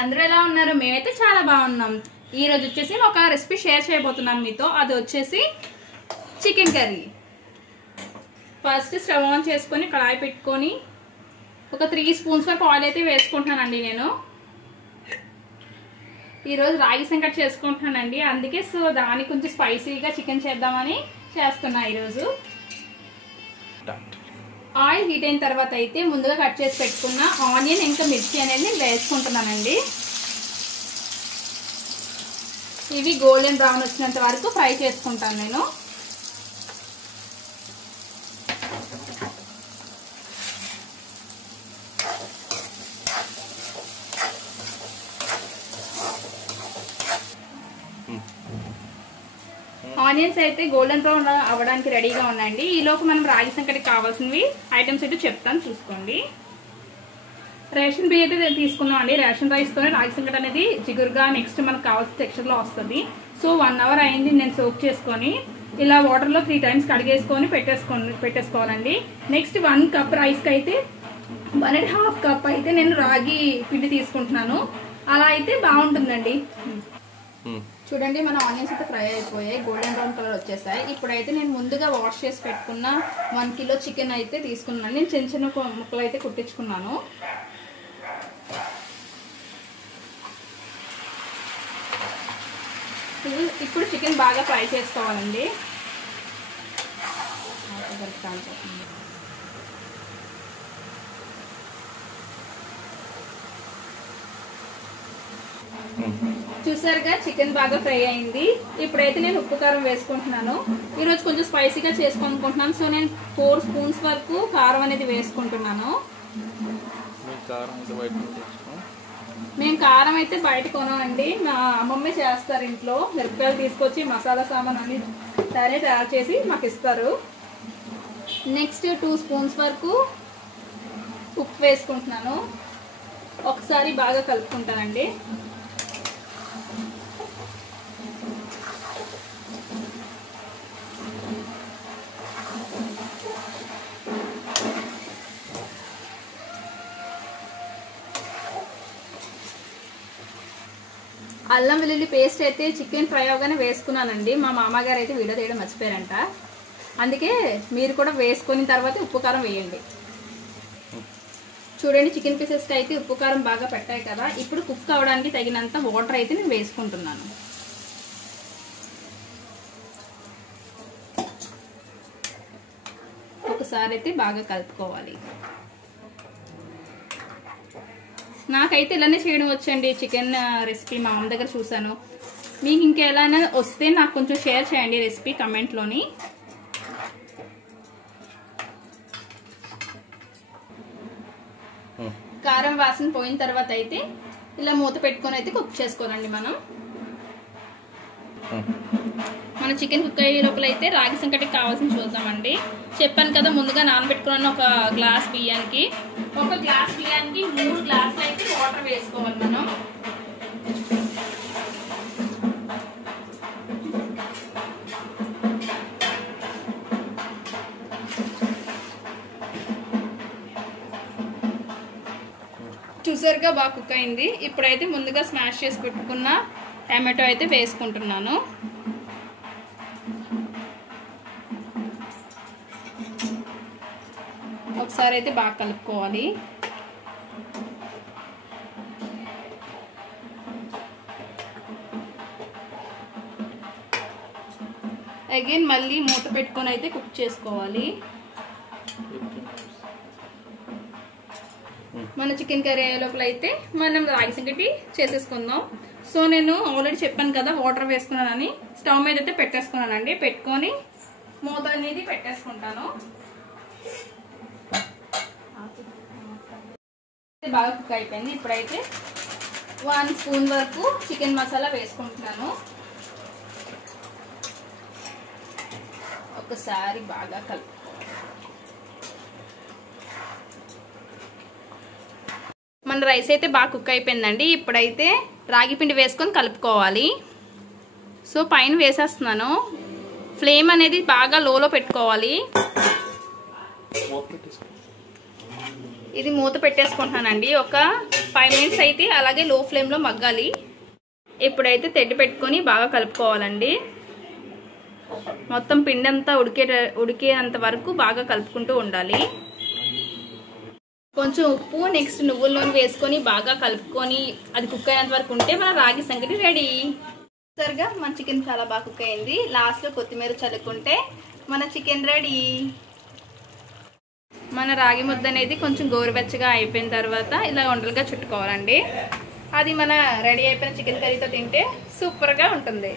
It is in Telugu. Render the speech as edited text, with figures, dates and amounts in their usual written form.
అందరూ ఎలా ఉన్నారు? మేమైతే చాలా బాగున్నాం. ఈ రోజు వచ్చేసి ఒక రెసిపీ షేర్ చేయబోతున్నాను మీతో. అది వచ్చేసి chicken curry. First stove on చేసుకొని కడాయి పెట్టుకొని ఒక 3 స్పూన్స్ వరకు ఆయిల్ అయితే వేసుకుంటున్నానండి. నేను ఈరోజు రాగి సంకటి చేసుకుంటున్నానండి, అందుకే సో దానికి కొంచెం స్పైసీగా చికెన్ చేద్దామని చేస్తున్నా ఈరోజు. ఆయిల్ హీట్ అయిన తర్వాత అయితే ముందుగా కట్ చేసి పెట్టుకున్న ఆనియన్ ఇంకా మిర్చి అనేది వేసుకుంటున్నానండి. ఇవి గోల్డెన్ బ్రౌన్ వచ్చినంత వరకు ఫ్రై చేసుకుంటాను నేను. ఆనియన్స్ అయితే గోల్డెన్ బ్రౌన్ అవ్వడానికి రెడీగా ఉన్నాయండి. ఈలోపు మనం రాగి సంకటికి కావాల్సినవి ఐటమ్స్ అయితే చెప్తాను, చూసుకోండి. రేషన్ బియ్యం అయితే తీసుకున్నాం అండి. రేషన్ రైస్తోనే రాగి సంకటి అనేది జిగురుగా నెక్స్ట్ మనకు కావాల్సిన టెక్స్చర్లో వస్తుంది. సో 1 అవర్ అయింది నేను సోక్ చేసుకొని ఇలా వాటర్లో 3 టైమ్స్ కడిగేసుకొని పెట్టేసుకోవాలండి. నెక్స్ట్ 1 కప్ రైస్కి అయితే 1.5 కప్ అయితే నేను రాగి పిండి తీసుకుంటున్నాను. అలా అయితే బాగుంటుందండి. చూడండి, మన ఆనియన్స్ అయితే ఫ్రై అయిపోయాయి, గోల్డెన్ బ్రౌన్ కలర్ వచ్చేసాయి. ఇప్పుడైతే నేను ముందుగా వాష్ చేసి పెట్టుకున్న 1 కిలో చికెన్ అయితే తీసుకున్నాను. నేను చిన్న చిన్న ముక్కలు అయితే కుట్టించుకున్నాను. ఇప్పుడు చికెన్ బాగా ఫ్రై చేసుకోవాలండి. చూసారుగా, చికెన్ బాగా ఫ్రై అయింది. ఇప్పుడైతే నేను ఉప్పు కారం వేసుకుంటున్నాను. ఈరోజు కొంచెం స్పైసీగా చేసుకోనుకుంటున్నాను. సో నేను 4 స్పూన్స్ వరకు కారం అనేది వేసుకుంటున్నాను. మేము కారం అయితే బయట కొనామండి, మా అమ్మమ్మే చేస్తారు ఇంట్లో. మిరపకాయలు తీసుకొచ్చి మసాలా సామాన్ అన్ని తయారు చేసి మాకు ఇస్తారు. నెక్స్ట్ 2 స్పూన్స్ వరకు ఉప్పు వేసుకుంటున్నాను. ఒకసారి బాగా కలుపుకుంటానండి. అల్లం వెల్లుల్లి పేస్ట్ అయితే చికెన్ ఫ్రై అవగానే వేసుకున్నానండి. మా మామగారు అయితే వీడియో తీయడం మర్చిపోయారంట, అందుకే మీరు కూడా వేసుకున్న తర్వాత ఉప్పు కారం వేయండి. చూడండి, చికెన్ పీసెస్కి అయితే ఉప్పు కారం బాగా పెట్టాయి కదా. ఇప్పుడు కుక్ అవ్వడానికి తగినంత వాటర్ అయితే నేను వేసుకుంటున్నాను. ఒకసారి అయితే బాగా కలుపుకోవాలి. నాకైతే ఇలానే చేయడం వచ్చండి చికెన్ రెసిపీ. మా అమ్మ దగ్గర చూసాను. మీకు ఇంకెలానే వస్తే నాకు కొంచెం షేర్ చేయండి రెసిపీ కమెంట్లోని. కారం వాసన పోయిన తర్వాత అయితే ఇలా మూత పెట్టుకొని అయితే కుక్ చేసుకోవాలండి. మన చికెన్ కుక్ అయ్యే లోపల అయితే రాగి సంకటికి కావాల్సిన చూద్దామండి. చెప్పాను కదా, ముందుగా నానబెట్టుకున్నాను. ఒక గ్లాస్ బియ్యానికి 3 గ్లాసులు అయితే వాటర్ వేసుకోవాలి మనం. చూసారుగా, బాగా కుక్ అయింది. ఇప్పుడైతే ముందుగా స్మాష్ చేసి పెట్టుకున్న టమాటో అయితే వేసుకుంటున్నాను. ఒకసారి అయితే బాగా కలుపుకోవాలి. అగైన్ మళ్ళీ మూత పెట్టుకొని అయితే కుక్ చేసుకోవాలి. మన చికెన్ కర్రీ అయ్యే లోపల అయితే మనం రాగి సంకటి చేసేసుకుందాం. సో నేను ఆల్రెడీ చెప్పాను కదా, వాటర్ వేసుకున్నానని. స్టవ్ మీద అయితే పెట్టేసుకున్నానండి. పెట్టుకొని మూత అనేది పెట్టేసుకుంటాను. బాగా కుక్ అయిపోయింది. ఇప్పుడైతే 1 స్పూన్ వరకు చికెన్ మసాలా వేసుకుంటున్నాను. ఒకసారి బాగా కలుపుకోవాలి. మన రైస్ అయితే బాగా కుక్ అయిపోయిందండి. ఇప్పుడైతే రాగి పిండి వేసుకొని కలుపుకోవాలి. సో పైన వేసేస్తున్నాను. ఫ్లేమ్ అనేది బాగా లోలో పెట్టుకోవాలి. ఇది మూత పెట్టేసుకుంటున్నానండి. ఒక 5 మినిట్స్ అయితే అలాగే లో ఫ్లేమ్లో మగ్గాలి. ఇప్పుడైతే తెడ్డు పెట్టుకొని బాగా కలుపుకోవాలండి. మొత్తం పిండి అంతా ఉడికేంత వరకు బాగా కలుపుకుంటూ ఉండాలి. కొంచెం ఉప్పు, నెక్స్ట్ నువ్వుల నూనె వేసుకొని బాగా కలుపుకొని అది కుక్ అయ్యేంత వరకు ఉంటే మన రాగి సంగటి రెడీ. సరిగా మన చికెన్ చాలా బాగా కుక్ అయింది. లాస్ట్లో కొత్తిమీర చల్లుకుంటే మన చికెన్ రెడీ. మన రాగి ముద్ద అనేది కొంచెం గోరువెచ్చగా అయిపోయిన తర్వాత ఇలా ఉండలుగా చుట్టుకోవాలండి. అది మన రెడీ అయిపోయిన చికెన్ కర్రీతో తింటే సూపర్గా ఉంటుంది.